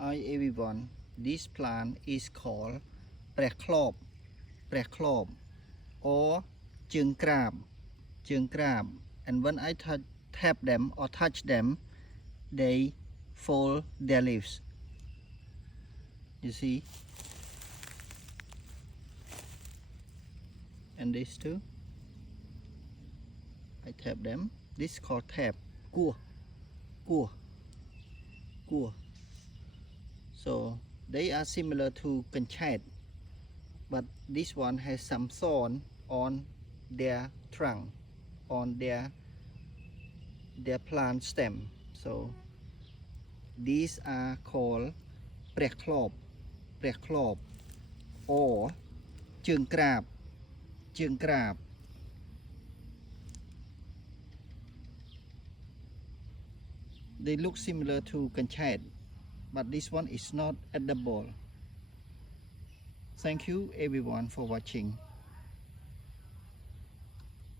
Hi everyone, this plant is called prayer clob or chương crab, and when I tap them or touch them, they fold their leaves. You see, and these two, I tap them. This is called tap, cua. So they are similar to kanchet, but this one has some thorn on their trunk, on their plant stem. So these are called ព្រះครอบ or ជើងក្រាប They look similar to kanchet, but this one is not edible. Thank you everyone for watching.